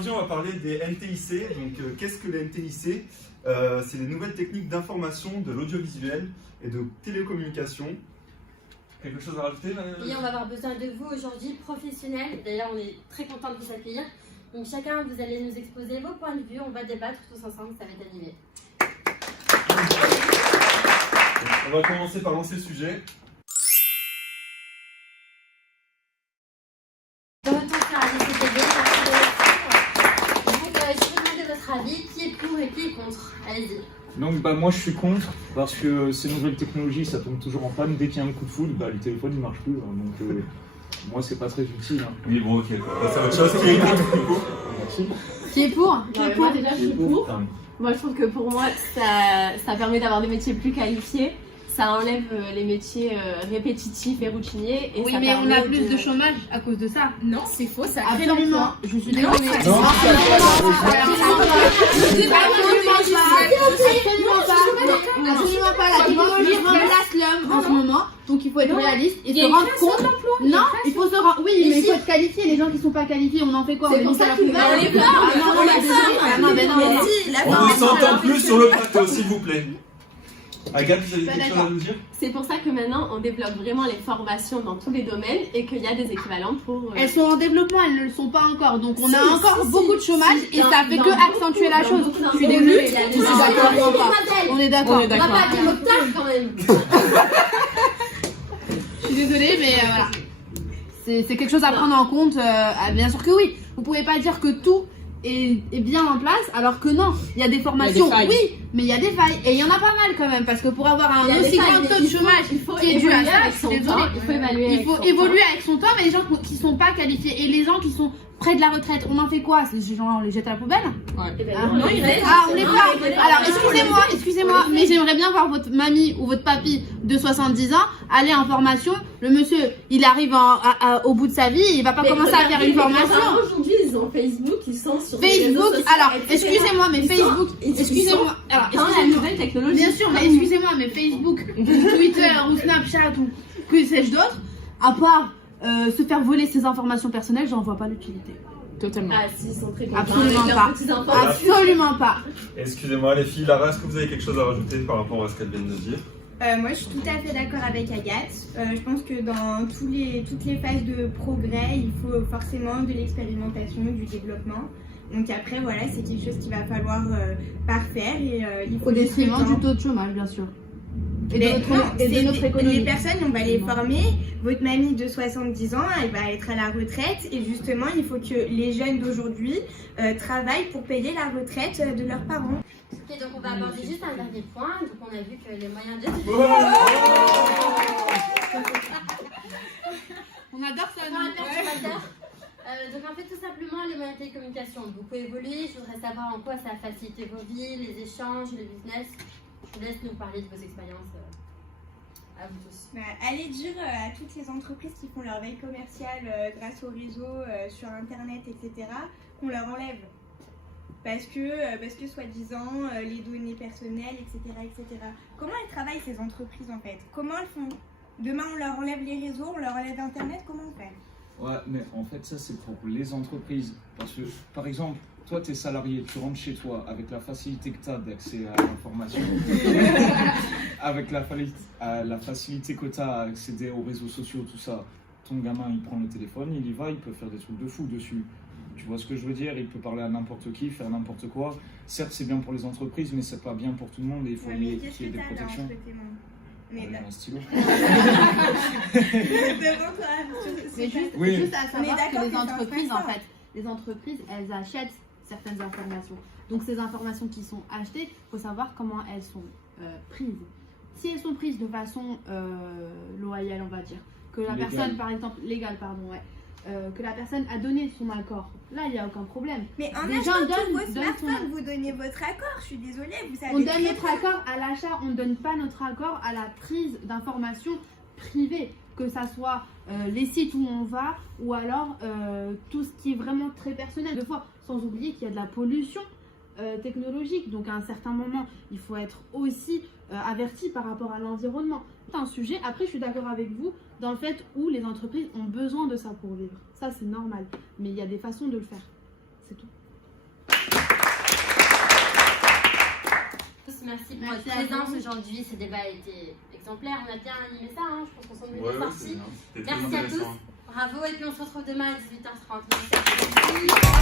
aujourd'hui, on va parler des NTIC. Donc, qu'est-ce que les NTIC? C'est les nouvelles techniques d'information de l'audiovisuel et de télécommunication. Quelque chose à rajouter, Madame? Oui, on va avoir besoin de vous aujourd'hui, professionnels. D'ailleurs, on est très content de vous accueillir. Donc, chacun, vous allez nous exposer vos points de vue. On va débattre tous ensemble, ça va être animé. On va commencer par lancer le sujet. De retour sur la DCTV, donc, je vais demander votre avis. Qui est pour et qui est contre? Allez-y. Donc moi je suis contre parce que ces nouvelles technologies ça tombe toujours en panne. Dès qu'il y a un coup de foudre, le téléphone il marche plus. Donc moi c'est pas très utile. Oui, bon, ok. C'est autre chose qui est contre, du coup. Merci. Qui est pour? Moi déjà je suis pour. Moi je trouve que pour moi ça permet d'avoir des métiers plus qualifiés. Ça enlève les métiers répétitifs et routiniers. Et Oui, ça mais on a permet plus de chômage à cause de ça. Non, c'est faux, ça crée Absolument. l'emploi. Je suis désolée. Non, Absolument pas. La technologie remplace l'homme en ce moment. Donc il faut être réaliste et se rendre compte. Non, il faut se rendre. Oui, mais il faut être qualifié. Les gens qui sont pas qualifiés, on en fait quoi? C'est pour ça qu'on va les On ne s'entend plus sur le plateau, s'il vous plaît. Agathe, vous avez quelque chose à nous dire? C'est pour ça que maintenant on développe vraiment les formations dans tous les domaines et qu'il y a des équivalents pour. Elles sont en développement, elles ne le sont pas encore. Donc on a encore beaucoup de chômage et ça fait que accentuer la chose. Je suis désolée. On est d'accord. On va pas dire notre taf quand même. Je suis désolée, mais voilà. C'est quelque chose à prendre en compte. Bien sûr que oui. Vous pouvez pas dire que tout est bien en place, alors que non. Il y a des formations, oui, mais il y a des failles. Et il y en a pas mal quand même, parce que pour avoir un aussi grand taux de chômage qui est dû à ça, avec son temps, il faut évaluer. il faut évoluer avec son temps, mais les gens qui sont pas qualifiés et les gens qui sont près de la retraite, on en fait quoi? Ces gens, on les jette à la poubelle? Non, il reste. Ah, on les fait. Alors, excusez-moi, mais j'aimerais bien voir votre mamie ou votre papy de 70 ans aller en formation. Le monsieur, il arrive au bout de sa vie, il va pas commencer à faire une formation. Aujourd'hui, ils ont Facebook, ils sont sur Facebook, alors, excusez-moi, mais Facebook, excusez-moi. Alors, dans la nouvelle technologie. bien sûr, mais excusez-moi, mais Facebook, Twitter ou Snapchat ou que sais-je d'autre, à part se faire voler ses informations personnelles, j'en vois pas l'utilité. Totalement. Ah, si, ils sont très contents. Absolument pas. Absolument pas. Excusez-moi les filles, Lara, est-ce que vous avez quelque chose à rajouter par rapport à ce qu'elle vient de dire? Moi, je suis tout à fait d'accord avec Agathe. Je pense que dans toutes les phases de progrès, il faut forcément de l'expérimentation, du développement. Donc après, voilà, c'est quelque chose qu'il va falloir parfaire et il faut Au détriment du taux de chômage, bien sûr. Et de notre économie. Les personnes, on va les former. Votre mamie de 70 ans, elle va être à la retraite. Et justement, il faut que les jeunes d'aujourd'hui travaillent pour payer la retraite de leurs parents. Ok, donc on va aborder juste un dernier point. Donc on a vu que les moyens de... On adore ça, Donc en fait tout simplement les moyens de télécommunication ont beaucoup évolué. Je voudrais savoir en quoi ça a facilité vos vies, les échanges, le business. Je vous laisse nous parler de vos expériences à vous tous. Allez dire à toutes les entreprises qui font leur veille commerciale grâce au réseau, sur internet, etc., qu'on leur enlève. Parce que soi-disant, les données personnelles, etc., etc. Comment elles travaillent ces entreprises en fait? Comment elles font? Demain on leur enlève les réseaux, on leur enlève internet, comment on fait? Ouais, mais en fait ça c'est pour les entreprises. Parce que par exemple, toi tu es salarié, tu rentres chez toi avec la facilité que tu as d'accès à l'information, avec la facilité que tu as à accéder aux réseaux sociaux, tout ça. Ton gamin il prend le téléphone, il y va, il peut faire des trucs de fou dessus. Tu vois ce que je veux dire? Il peut parler à n'importe qui, faire n'importe quoi. Certes, c'est bien pour les entreprises, mais c'est pas bien pour tout le monde et il faut qu'il y ait des protections. Mais un stylo. Mais juste à savoir que les entreprises, en fait, les entreprises, elles achètent certaines informations. Donc ces informations qui sont achetées, il faut savoir comment elles sont prises. Si elles sont prises de façon loyale, on va dire, que la personne, par exemple, légale, pardon, ouais. Que la personne a donné son accord. Là, il n'y a aucun problème. Mais en les achetant gens tous vos smartphones, vous donnez votre accord. Je suis désolée, vous savez. On donne notre accord à l'achat, on ne donne pas notre accord à la prise d'informations privées, que ça soit les sites où on va ou alors tout ce qui est vraiment très personnel. Deux fois, sans oublier qu'il y a de la pollution technologique. Donc à un certain moment, il faut être aussi averti par rapport à l'environnement. C'est un sujet. Après, je suis d'accord avec vous dans le fait où les entreprises ont besoin de ça pour vivre. Ça, c'est normal. Mais il y a des façons de le faire. C'est tout. merci pour Merci votre à présence vous. aujourd'hui. Ce débat a été exemplaire. On a bien animé ça, hein. Je pense qu'on s'en est Ouais, sortis. c'est bien. C'était très Merci à tous. intéressant. Bravo, et puis on se retrouve demain à 18h30. Merci à tous.